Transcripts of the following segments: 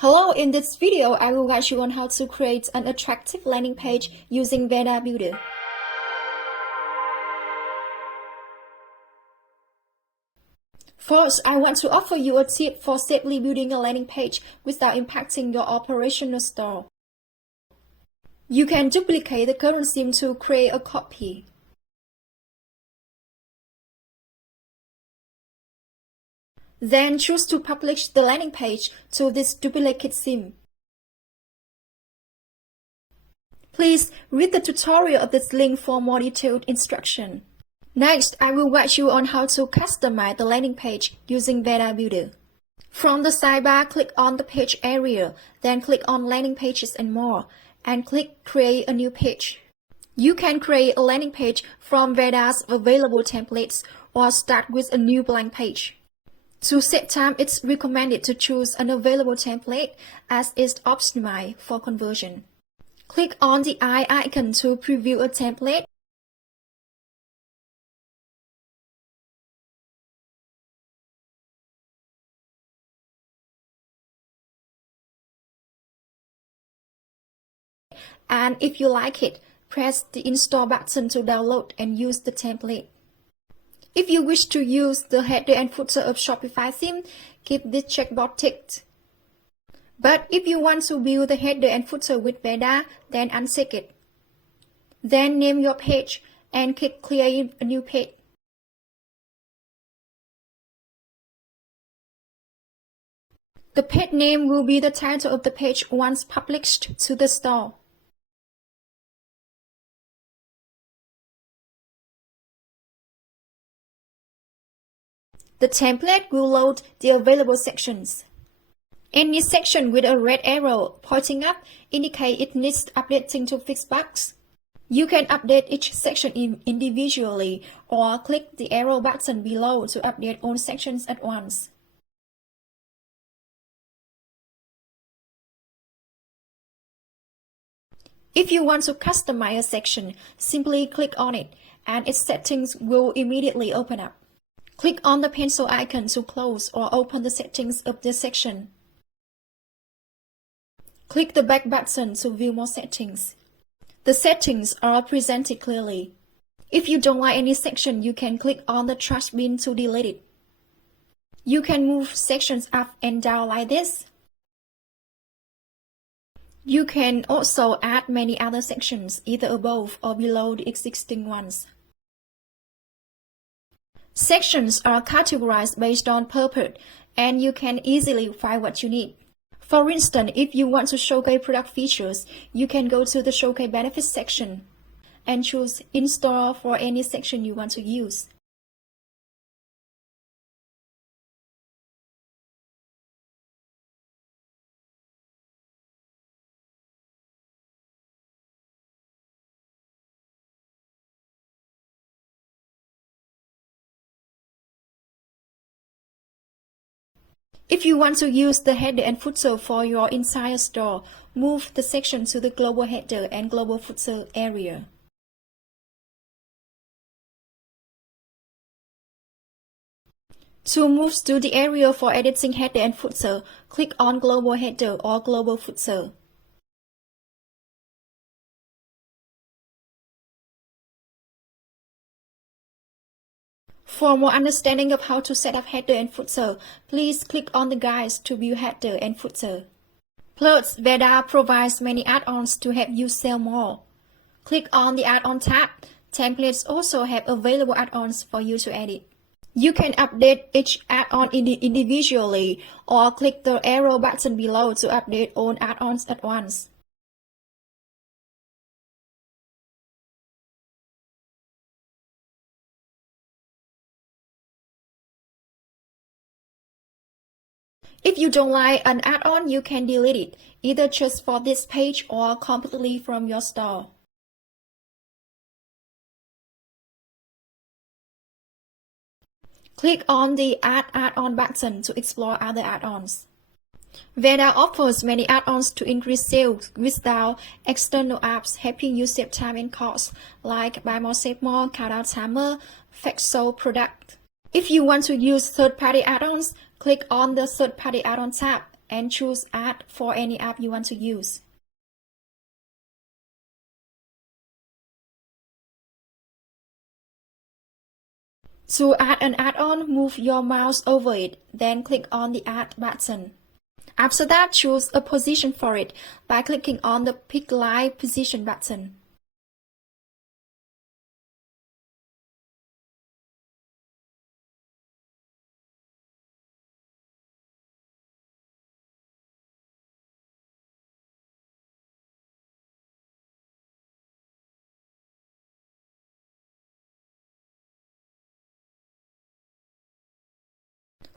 Hello, in this video, I will guide you on how to create an attractive landing page using Veda Builder. First, I want to offer you a tip for safely building a landing page without impacting your operational store. You can duplicate the current theme to create a copy. Then choose to publish the landing page to this duplicate theme. Please read the tutorial of this link for more detailed instruction. Next, I will guide you on how to customize the landing page using Veda Builder. From the sidebar, click on the page area, then click on landing pages and more, and click create a new page. You can create a landing page from Veda's available templates or start with a new blank page. To save time, it's recommended to choose an available template as it's optimized for conversion. Click on the eye icon to preview a template. And if you like it, press the install button to download and use the template. If you wish to use the header and footer of Shopify theme, keep this checkbox ticked. But if you want to build the header and footer with Veda, then uncheck it. Then name your page and click create a new page. The page name will be the title of the page once published to the store. The template will load the available sections. Any section with a red arrow pointing up indicates it needs updating to fix bugs. You can update each section individually or click the arrow button below to update all sections at once. If you want to customize a section, simply click on it and its settings will immediately open up. Click on the pencil icon to close or open the settings of the section. Click the back button to view more settings. The settings are presented clearly. If you don't like any section, you can click on the trash bin to delete it. You can move sections up and down like this. You can also add many other sections, either above or below the existing ones. Sections are categorized based on purpose, and you can easily find what you need. For instance, if you want to showcase product features, you can go to the Showcase Benefits section and choose Install for any section you want to use. If you want to use the header and footer for your entire store, move the section to the global header and global footer area. To move to the area for editing header and footer, click on Global Header or Global Footer. For more understanding of how to set up header and footer, please click on the guides to view header and footer. Plus, Veda provides many add-ons to help you sell more. Click on the add-on tab. Templates also have available add-ons for you to edit. You can update each add-on individually or click the arrow button below to update all add-ons at once. If you don't like an add-on, you can delete it, either just for this page or completely from your store. Click on the Add Add-on button to explore other add-ons. Veda offers many add-ons to increase sales without external apps, helping you save time and cost, like Buy More Save More, Countdown Timer, Fetch Sold Product. If you want to use third-party add-ons, click on the Third-party add-on tab and choose Add for any app you want to use. To add an add-on, move your mouse over it, then click on the Add button. After that, choose a position for it by clicking on the Pick Live Position button.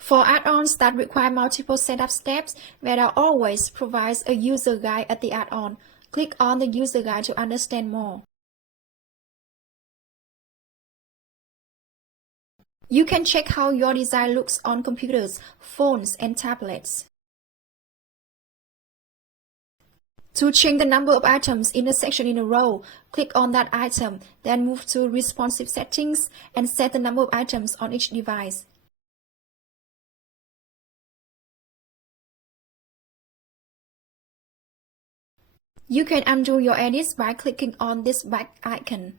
For add-ons that require multiple setup steps, Veda always provides a user guide at the add-on. Click on the user guide to understand more. You can check how your design looks on computers, phones, and tablets. To change the number of items in a section in a row, click on that item, then move to Responsive Settings and set the number of items on each device. You can undo your edits by clicking on this back icon.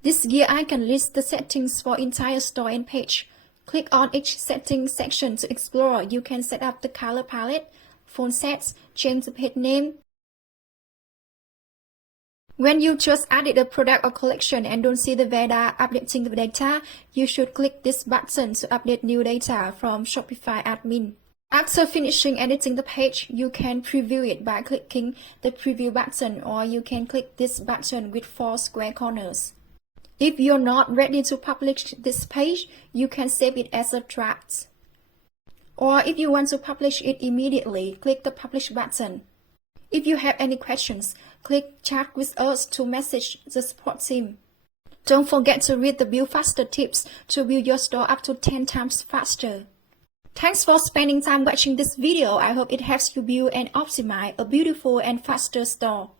This gear icon lists the settings for entire store and page. Click on each settings section to explore. You can set up the color palette, font sets, change the page name. When you just added a product or collection and don't see the Veda updating the data, you should click this button to update new data from Shopify admin. After finishing editing the page, you can preview it by clicking the preview button, or you can click this button with 4 square corners. If you're not ready to publish this page, you can save it as a draft. Or if you want to publish it immediately, click the Publish button. If you have any questions, click Chat with us to message the support team. Don't forget to read the Build Faster tips to build your store up to 10 times faster. Thanks for spending time watching this video. I hope it helps you build and optimize a beautiful and faster store.